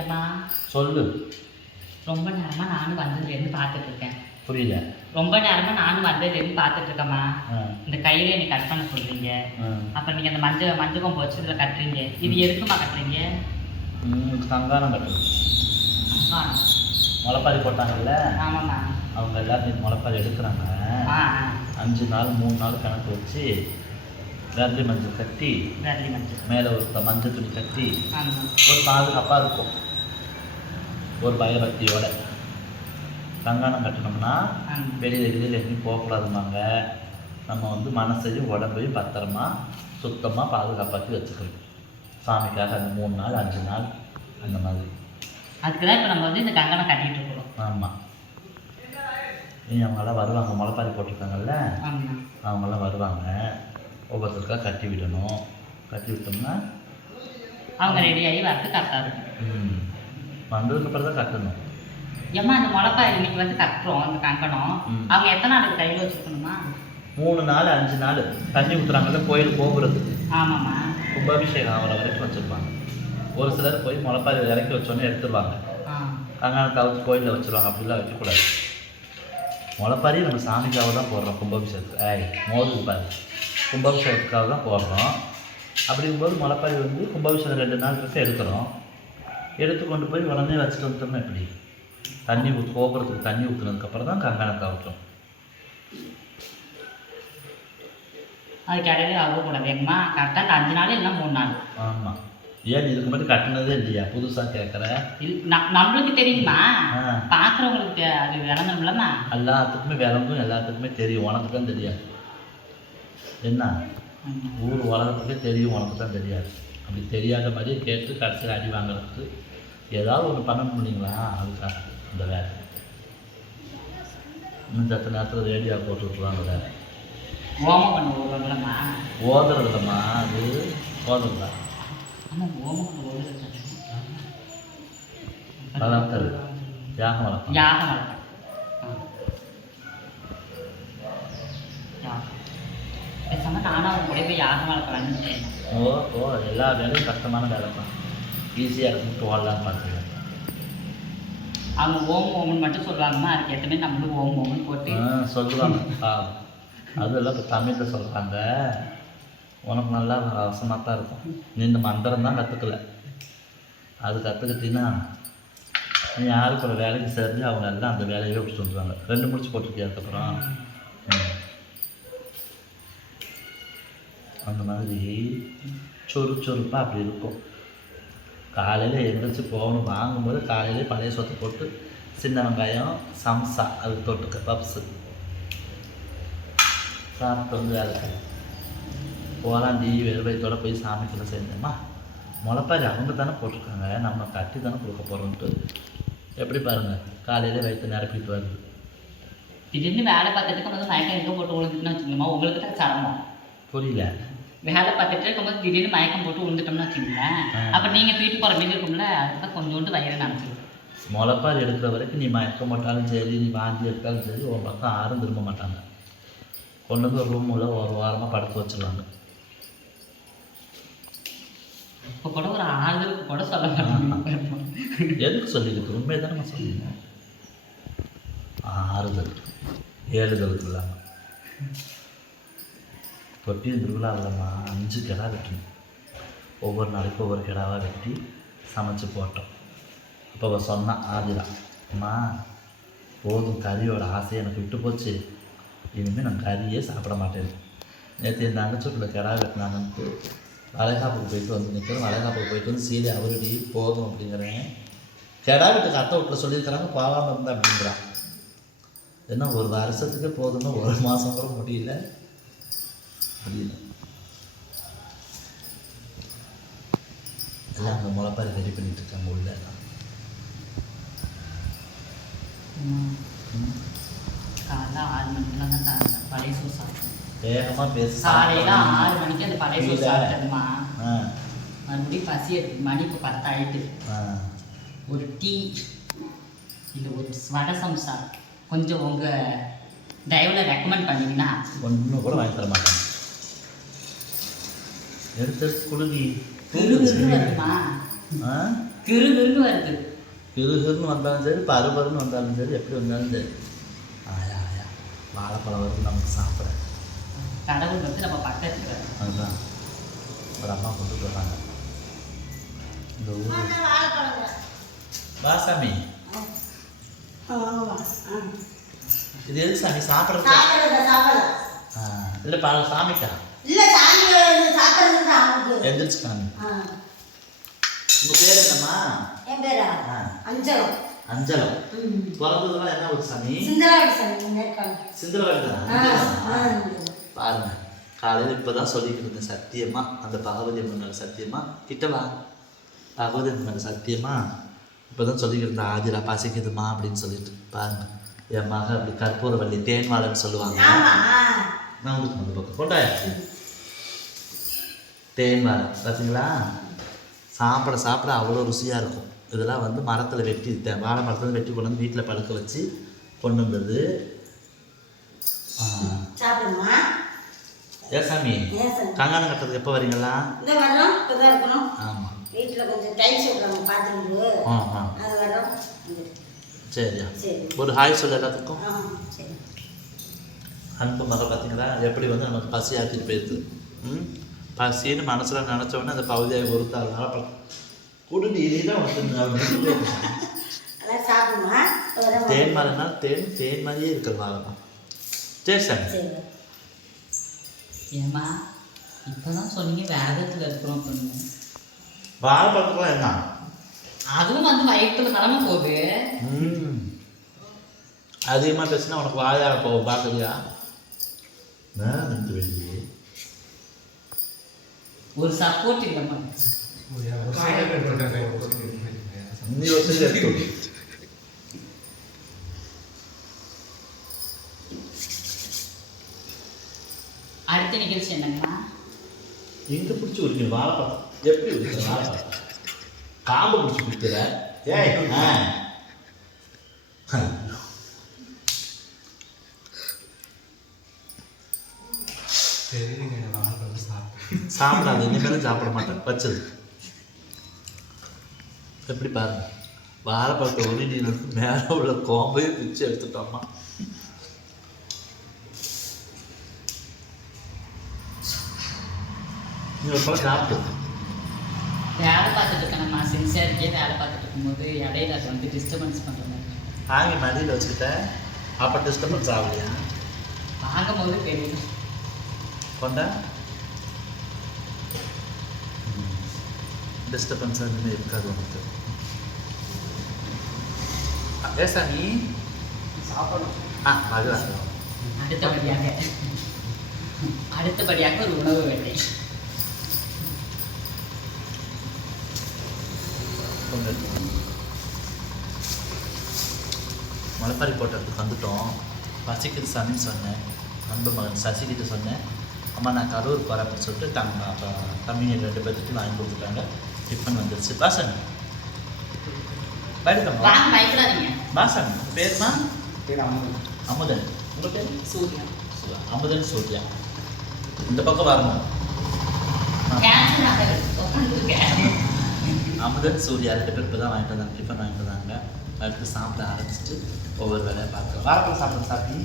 ஏம்மா சொல்லு. ரொம்ப நேரமாக நானும் வந்ததுலேருந்து பார்த்துட்டு இருக்கேன். புரியல. ரொம்ப நேரமாக நானும் வந்ததுலேருந்து பார்த்துட்டு இருக்கேம்மா. இந்த கையில் நீ கட் பண்ண சொல்கிறீங்க, அப்புறம் நீங்கள் அந்த மஞ்சள் கொம்பு வச்சு இதில் கட்டுறீங்க. இது எதுக்குமா கட்டுறீங்க? சங்கானம் கட்டுறது. சங்கானம் முளைப்பாரி போட்டாங்கல்ல. ஆமாம்மா. அவங்க எல்லாத்தையும் முளைப்பாரி எடுக்கிறாங்க. 5 நாள் 3 நாள் கணக்கு வச்சு விரலி மஞ்சள் கட்டி, விரலி மஞ்சள் மேலே ஒரு மஞ்சள் துணி கட்டி ஒரு பாதுகாப்பாக இருக்கும், ஒரு பயபக்தியோட. கங்கானம் கட்டினோம்னா வெளியில் எங்கேயும் போகக்கூடாதுமாங்க. நம்ம மனசையும் உடம்பையும் பத்திரமா சுத்தமாக பாதுகாப்பாக்கி வச்சுக்கணும் சாமிக்காக. அந்த 3 நாள் 5 நாள் அந்த மாதிரி. அதுக்கு தான் இப்போ நம்ம இந்த கங்கணம் கட்டிகிட்டு இருக்கிறோம். ஆமாம். அவங்களாம் வருவாங்க, முளைப்பாரி போட்டிருக்காங்கல்ல, அவங்களாம் வருவாங்க. ஒவ்வொருத்தருக்காக கட்டி விடணும். கட்டி விட்டோம்னா அவங்க ரெடியாகி வரது கரெக்டாக இருக்கும். வந்ததுக்கு அப்புறம் தான் கட்டணும். ஏம்மா அந்த முளைப்பாரி இன்னைக்கு கட்டுறோம் அந்த கங்கணம், அவங்க எத்தனை நாளுக்கு கையில் வச்சுருக்கணுமா? 3 நாள் 5 நாள் தண்ணி ஊற்றுறாங்கல்ல கோயில் போகிறதுக்கு. ஆமாம்மா. கும்பாபிஷேகம் ஆகிற வரைக்கும் வச்சுருப்பாங்க. ஒரு சிலர் போய் முளைப்பாரி இறக்கி வச்சோன்னே எடுத்துருவாங்க. கங்காணத்தை அவுத்து கோயிலில் வச்சுருவாங்க. அப்படிலாம் வைக்கக்கூடாது. முளைப்பாரி நம்ம சாமிக்காக தான் போடுறோம். கும்பாபிஷேகத்துக்கு மோதுக்கு பாரு, கும்பாபிஷேகத்துக்காக தான் போடுறோம். அப்படிங்கும்போது முளைப்பாரி கும்பாபிஷேகம் 2 நாள் இருக்க எடுக்கிறோம். எடுத்து கொண்டு போய் உடனே வச்சுட்டு வந்துட்டோம்னா எப்படி? தண்ணி கோபுரத்துக்கு தண்ணி ஊற்றுனதுக்கப்புறம் தான் கங்காணத்தை அவுத்தோம். அதுக்கு இடையில அவ்வளோக்கூடாது எங்கம்மா. கரெக்டாக அந்த 5 நாள் இல்லை 3 நாள். ஆமாம். ஏன் இதுக்கு மட்டும் கட்டினதே இல்லையா? புதுசாக கேட்குற? நம்மளுக்கு தெரியுமா, பார்க்குறவங்களுக்கு அது விளங்கணும்லம்மா. எல்லாத்துக்குமே விளங்கும், எல்லாத்துக்குமே தெரியும். உனக்கு தான் தெரியாது. என்ன ஊர் உலகத்துக்கே தெரியும், உனக்கு தான் தெரியாது. அப்படி தெரியாத மாதிரியே கேட்டு கடைசியில் அடி வாங்குறதுக்கு ஏதாவது ஒன்று பண்ண முடியுங்களா? அதுக்காக அந்த வேலை. இன்னும் சத்த நேரத்தில் ரேடியோ போட்டு விட்டுருவாங்க. வேலை ஓமம் பண்ண ஓடுவாங்களம்மா. ஓதுறது இல்லைம்மா, அது ஓதுறதா? ஆமாம், ஓமம் பண்ண ஓடுறது. வளர்த்தது யாகம் வளர்க்கும். யாகம் வளர்க்கும். பேசாமல் நானும் அவங்க கூட போய் யாகம் வளர்க்கலான்னு. ஓ எல்லா வேலையும் கஷ்டமான வேலை தான். ஈஸியாக இருக்கும் ஓடலான்னு பார்த்துருக்கேன். அவங்க ஓமன் மட்டும் சொல்லுவாங்கம்மா, அதுக்கு ஏற்ற மாதிரி நம்மளும் ஓமன் போட்டு சொல்லுவாங்க. அதெல்லாம் இப்போ தமிழில் சொல்கிறாங்க. உனக்கு நல்லா அவசரமாக தான் இருக்கும். நீ இந்த மந்திரம் தான் கற்றுக்கல. அது கற்றுக்கிட்டீங்கன்னா நீ யாருக்கு ஒரு வேலைக்கு சேர்ந்து அவங்க எல்லாம் அந்த வேலையே விட்டு சொல்லுவாங்க. 2 முடிச்சு போட்டிருக்கியா? அதுக்கப்புறம் அந்த மாதிரி சொருப்பாக அப்படி இருக்கும். காலையில் எழுந்திரிச்சு போகணும். வாங்கும்போது காலையிலே பழைய சொத்தை போட்டு சின்ன வெங்காயம் சம்சா அது தொட்டுக்க பப்ஸு சாப்பிட்டு வேலைக்கு போகலாம். வெறும் வயிற்றோட போய் சாமிக்குள்ளே சேர்ந்தோம்மா. முளைப்பாரி அவங்க தானே போட்டிருக்காங்க, நம்ம கட்டி தானே கொடுக்க போகிறோன்ட்டு. எப்படி பாருங்கள், காலையிலே வயிற்று நிரப்பிட்டு வருது. திடீர்னு வேலை பார்த்துட்டு இருக்கும்போது மயக்கம் எங்கே போட்டு விழுந்துட்டுன்னு வச்சுக்கோங்கம்மா, உங்களுக்கு தான் சிரமம். புரியல. வேலை பார்த்துட்டு இருக்கும்போது திடீர்னு மயக்கம் போட்டு விழுந்துட்டோம்னு வச்சுக்கோங்களேன், அப்போ நீங்கள் தூக்கிட்டு போகிற மாதிரி இருக்கும்ல, அதுதான் கொஞ்சோண்டு வயிறு நினச்சிடும். முளைப்பாரி எடுக்கிற வரைக்கும் நீ மயக்கம் போட்டாலும் சரி, நீ வாந்தி எடுத்தாலும் சரி, ஒரு பக்கம் யாரும் திரும்ப மாட்டாங்க. கொண்டு வந்து ஒரு ரூமில் ஒரு வாரமாக படுக்க வச்சுருவாங்க. இப்போ கூட ஒரு ஆறுதலுக்கு கூட சொல்ல மாட்டாங்க. எதுக்கு சொல்லியிருக்கு? உண்மையை தானே நம்ம சொல்லிடணும். ஆறுதல் ஏழுதலுக்கு இல்லாமல். தொட்டியும் திருவிழா இல்லைம்மா, 5 கிடா வெட்டணும். ஒவ்வொரு நாளைக்கும் ஒவ்வொரு கிடாவாக வெட்டி சமைச்சு போட்டோம். அப்போ அவள் சொன்னான் ஆதிரா, அம்மா போதும், கறியோட ஆசையை எனக்கு விட்டு போச்சு, இனிமேல் நான் கறியே சாப்பிட மாட்டேன். நேற்று என் தங்கச்சூட்டில் கிடா வெட்டினாங்கன்ட்டு வளைகாப்புக்கு போயிட்டு வந்து நிற்கிறேன். வளைகாப்புக்கு போயிட்டு வந்து சீலை அவருடி போதும் அப்படிங்கிறேன். கிடா வீட்டுக்கு அத்தை வீட்டில் சொல்லியிருக்கிறாங்க, போகாமல் இருந்தேன் அப்படிங்கிறான். ஏன்னா ஒரு வருஷத்துக்கே போதும்னா 1 மாதம் கூட முடியல. எல்லாம் அந்த முளைப்பாரி ரெடி பண்ணிட்டு இருக்காங்க உள்ள. காலைல 6 மணிக்கெலாம் தான் பழைய சோறு சாப்பிட்டேன். வேகமாக பேச. காலையில் 6 மணிக்கு அந்த பழைய சோறு சாப்பிட்டதுமா, மறுபடியும் பசி எடுத்து மணி இப்போ 10 ஆகிட்டு. ஒரு டீ இல்லை ஒரு வடை சம்சா கொஞ்சம் உங்கள் தயவில் ரெக்கமெண்ட் பண்ணிங்கன்னா ஒன்றும் கூட வாங்கி தர மாட்டாங்க. எடுத்து குடுங்கி வருமா? கிருகிருன்னு வருது. கிருகிருன்னு வந்தாலும் சரி, பருபருன்னு வந்தாலும் சரி, எப்படி வந்தாலும் சரி. ஆயா ஆயா, வாழைப்பழம் வருது நமக்கு சாப்பிட. கடவுள் வந்து நம்ம பக்கத்துல. அதுதான் ஒரு அம்மா கொண்டு வராங்க இந்த ஊர். வாசாமி, இது எது சாமி சாப்பிட்றது? இல்லை பாரு சாமிக்கா எந்திரிச்சு சாமி. உங்கள் பேர் என்னம்மா? என் பேரா? அஞ்சலம். அஞ்சலம். பிறந்ததுலாம் என்ன ஒரு சாமி? சிந்தலவாடி தானே? பாருங்க, காலையில் இப்போ தான் சொல்லிக்கிட்டு இருந்தேன் சத்தியமா, அந்த பகவதி அம்மன் சத்தியமா கிட்டவா பகவதி அம்மன் சத்தியமா இப்போ தான் சொல்லிக்கிட்டு இருந்தேன். ஆதிரா பசிக்குதுமா அப்படின்னு சொல்லிட்டு பாருங்க, என் மக அப்படி கற்பூரவள்ளி தேன்வாழைன்னு சொல்லுவாங்க. நான் உங்களுக்கு அந்த பக்கம் கொண்டாயாச்சு தேன்வாழை பார்த்தீங்களா? சாப்பிட சாப்பிட அவ்வளோ ருசியாக இருக்கும். இதெல்லாம் வந்து மரத்தில் வெட்டி வாழை மரத்தில் வெட்டி கொண்டு வந்து வீட்டில் பழுக்க வச்சு கொண்டு வந்தது. ஏன் சாமி, கங்காணம் கட்டுறதுக்கு எப்போ வரீங்களா? ஆமாம், வீட்டில் கொஞ்சம் டைல்ஸ் விட்றாங்க பார்த்துட்டு. அது வரோம். சரியா, ஒரு ஹாய் சொல்ல எல்லாத்துக்கும். அன்பு மகள் பார்த்தீங்களா எப்படி வந்து நமக்கு பசி ஆக்கிட்டு போயிடுது. பசின்னு மனசில் நினச்சோடனே அந்த பகுதியாக ஒருத்தாள் வாழைப்பழம் குடும்பி தான் வந்து தேன் மரம்னா தேன் மாதிரியே இருக்கிற வாழைப்பழம். சரி சார். ஏம்மா இப்போதான் சொன்னீங்க வேகத்தில் இருக்கிறோம் அப்படின்னு. வாழைப்பழத்துக்குலாம் என்ன? அதுவும் வந்து வயிற்றுல கிளம்ப போகுது. அதிகமாக பேசினா உனக்கு வாயால் போகும் பார்க்குறியா? வெளியே ஒரு சப்போர்ட் இல்லைம்மா. நீ ஒரு அடுத்த நிகழ்ச்சி என்னங்கம்மா? எங்கே பிடிச்சி குடிக்கிற வாழைப்பழம்? எப்படி குடிக்கிற வாழைப்பழம்? காம்பு பிடிச்சி குடிக்கிற? சாப்பிடாது, இனிமேலும் சாப்பிட மாட்டேன் வச்சது. எப்படி பாருங்க, வாழைப்பழத்தை உருண்டின்னு மேலே உள்ள கோம்பையும் பிச்சு எடுத்துட்டோம்மா. சாப்பிட்டு வேலை பார்த்துட்டு இருக்கேன்மா, சின்சியரிட்டியே வேலை பார்த்துட்டு இருக்கும்போது இடையில அது வந்து டிஸ்டர்பன்ஸ் பண்ணுற மாதிரி. வாங்கி மடியில் வச்சுக்கிட்டேன், அப்போ டிஸ்டர்பன்ஸ் ஆகலையா? வாங்கும் போது தெரியுது கொண்டா டிஸ்டர்பன்ஸ் எதுவுமே இருக்காது உனக்கு. சாமி சாப்பிடணும். அடுத்தபடியாக ஒரு உணவு வேட்டை. முளைப்பாரி போட்டதுக்கு வந்துட்டோம். பசிக்குது சாமின்னு சொன்னேன். அன்பு மகன் சசிக்கிட்ட சொன்னேன், அம்மா நான் கரூர் போகிறேன் அப்படின்னு சொல்லிட்டு அப்போ தம்பி 2 பேர்த்துக்கு வாங்கி கொடுத்துட்டாங்க. டிஃபன் வந்துருச்சு. பாசன் பயப்படுமா? பாசன் பேருமா? அமுதன். உங்கள் பேர்? சூர்யா. அமுதன் சூர்யா. இந்த பக்கம் வரணும். அமுதன் சூர்யா 2 பேர் இப்போ தான் வாங்கிட்டு வந்தாங்க, டிஃபன் வாங்கிட்டு வந்தாங்க. அடுத்து சாப்பிட ஆரம்பிச்சுட்டு ஒவ்வொரு வேலையை பார்க்குறோம். வாழைப்பழம் சாப்பிட்டு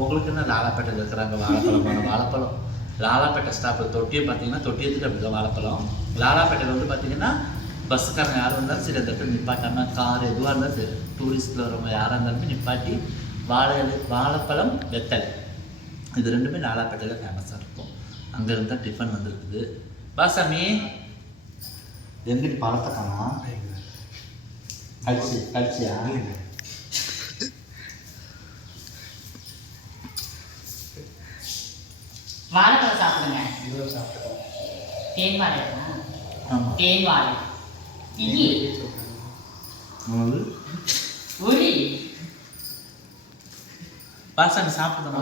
உங்களுக்கு என்ன லாலாப்பேட்டையில் இருக்கிறாங்க வாழைப்பழம் லாலாப்பேட்டை ஸ்டாப்பு தொட்டியை பார்த்தீங்கன்னா தொட்டியத்துக்கு அப்படி தான் வாழைப்பழம். லாலாப்பேட்டையில் வந்து பார்த்தீங்கன்னா பஸ்ஸுக்காரங்க யாரும் இருந்தாலும் சரி அந்த இடத்துல நிப்பாட்டாமல் கார் எதுவாக இருந்தாலும் சரி டூரிஸ்ட்டில் வரவங்க யாராக இருந்தாலுமே நிப்பாட்டி வாழைப்பழம் வெத்தலை இது 2மே லாலாப்பேட்டையில் ஃபேமஸாக இருக்கும். அங்கேருந்து தான் டிஃபன் வந்துருக்குது. பாசாமி எங்கிட்டு பழத்தை காணா கடிச்சியா? வாழைப்பழம் சாப்பிடுங்க. தேன் வாழை. தேன் வாழை பாசாமி சாப்பிடுமா?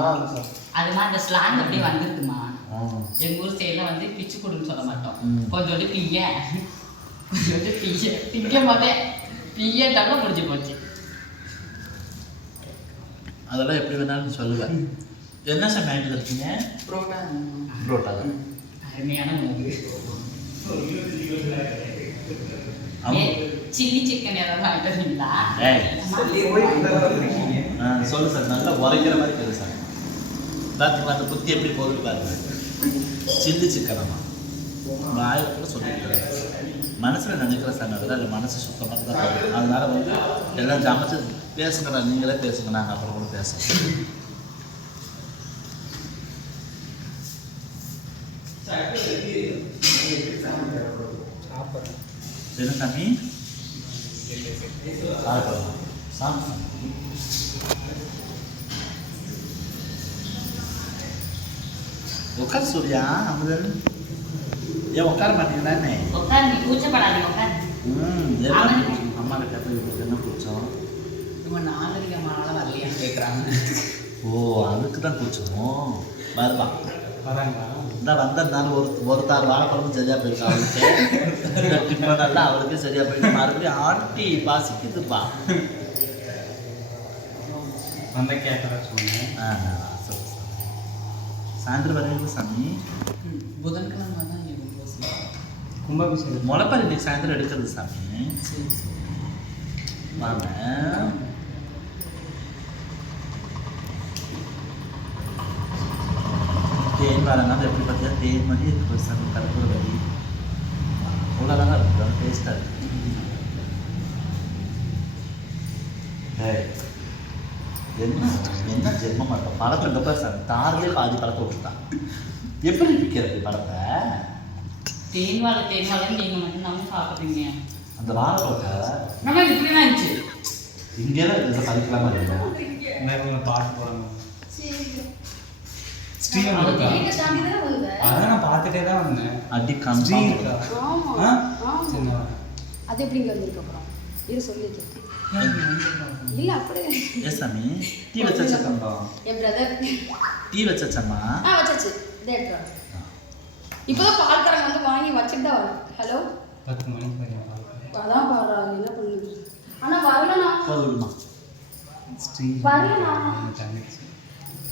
அது மாதிரி அந்த ஸ்லாங் அப்படியே வந்துருக்குமா. எங்கள் ஊர் சைடில் வந்து பிச்சு கொடுன்னு சொல்ல மாட்டோம். கொஞ்சோண்டு திங்கும் போதே பிய்யட்டாலும் முடிஞ்சு போச்சு. அதெல்லாம் எப்படி வேணாலும் சொல்லுவேன். என்ன சார் வாங்கிட்டு இருக்கீங்க? புரோட்டா தான். அருமையான உணவு. சில்லி சிக்கன் ஏதாவது வாங்கிட்டு வரீங்களா? சொல்லு சார், நல்லா உரைக்கிற மாதிரி கேளு சார். பார்த்துக்கலாம் அந்த புத்தி எப்படி போகுது பாருங்க. சில்லி சிக்கனமா வாயில் கூட சொல்லிட்டு மனசில் நினைக்கிற சார் அதில் மனசு சுத்தமாக தான் போகும். அதனால வந்து எல்லாம் சமைச்சு பேசுங்கண்ணா, நீங்களே பேசுங்க, நாங்கள் அப்புறம் கூட பேசுகிறோம். என்ன சாமி உட்கார் சூர்யா. அமுதன் ஏன் உட்கார மாட்டீங்களானே? உட்கார், நீ கூச்சப்படாதீங்க, உட்கார். அம்மா கிட்ட போய் என்ன கூச்சம்? இவங்க நாகரிகமான வரலையான்னு கேட்குறாங்க. ஓ, அதுக்கு தான் கூச்சமோ? வருவா வராங்களா? இந்த வந்ததுனால ஒரு தார் வாழைப்பழமும் சரியாக போயிருக்கு அவளுக்கு. டிஃபனெல்லாம் அவளுக்கு சரியாக போயிட்டு மறுபடியும் ஆட்டி பாசிக்குதுப்பா. வந்த கேட்குறா சொன்னேன். சரி சாயந்தரம் வரைக்கும் சாமி. புதன்கிழமை தான் கும்பாபிஷேகம் முளைப்பாரி இன்னைக்கு சாயந்தரம் எடுக்கிறது சாமி. சரி வாங்க. தேன் வரனால எப்படி பார்த்தியா தேன் மாதிரி இருக்கு சாமி. கருப்புற வரி அவ்வளோ அழகாக இருக்குது, அது டேஸ்ட்டாக இருக்குது. என்ன என்ன ஜென்மம் மாட்டோம் பழத்தை இந்த பேர் சாமி. தாரிலே பாதி பழத்தை விட்டுட்டான். எப்படி விற்கிறது பழத்தை? தேன்வாழை நீங்கள் மட்டும் நம்ம சாப்பிட்றீங்க. அந்த வாழைப்பழத்தை நம்ம இப்படி தான் இருந்துச்சு. இங்கேலாம் இதில் பறிக்கலாமா இல்லையா? நேரம் பாட்டு போகிறாங்க. அதான் நான் பார்த்துட்டே தான் வந்தேன். அடி கம்பி அது எப்படிங்க வந்திருக்கு அப்புறம் இது சொல்லிட்டு இல்ல அப்படியே ஏ சாமி டீ வச்சா? என் பிரதர் டீ வச்சாச்சம்மா? வச்சாச்சு இதே எடுத்துறோம். இப்போதான் பால்காரங்க வந்து வாங்கி வச்சுட்டு தான் வரும். ஹலோ 10 மணிக்கு அதான் பாடுறாங்க என்ன பண்ணுது. ஆனா வரலண்ணா போதுமா வரலண்ணா.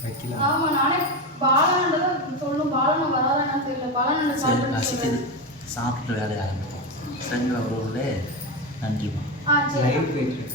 வைக்கல. ஆமா நானே பாலனண்டதான் சொல்லும். பாலன வராதா தெரியல. பாலனண்ட சரி ரசிக்குது. சாப்பிட்டு வேலையை ஆரம்பிப்போம். சரிங்களா உறவுகளே? நன்றிம்மா. சரி லைவ் போயிட்டு